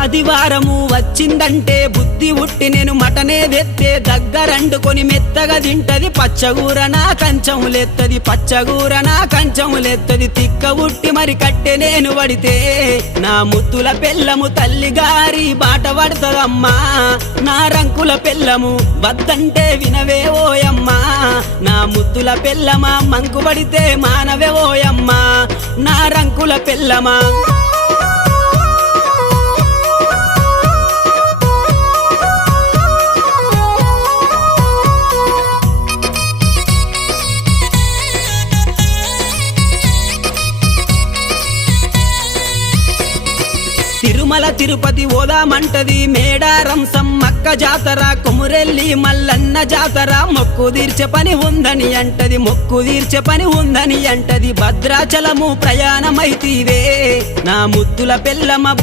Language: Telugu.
ఆదివారము వచ్చిందంటే బుద్ధి ఉట్టి నేను మటనే తెత్తే దగ్గరండుకొని మెత్తగా తింటది పచ్చగూర నా కంచములెత్తది పచ్చగూర నా కంచములెత్తది తిక్క ఉట్టి మరి కట్టె నేను పడితే నా ముత్తుల పెళ్ళము తల్లిగారి బాట పడుతదమ్మా నా రంకుల పెళ్ళము వద్దంటే వినవే ఓయమ్మా నా ముత్తుల పెళ్ళమా మంకు పడితే మానవే ఓయమ్మా నా రంకుల పెళ్ళమా తిరుమల తిరుపతి ఓదామంటది మేడారం సమ్మక్క జాతర కొమురెల్లి మల్లన్న జాతర మొక్కు తీర్చే పని ఉందని అంటది మొక్కు తీర్చే పని ఉందని అంటది భద్రాచలము ప్రయాణమైతీవే నా ముద్దుల పెళ్ళమ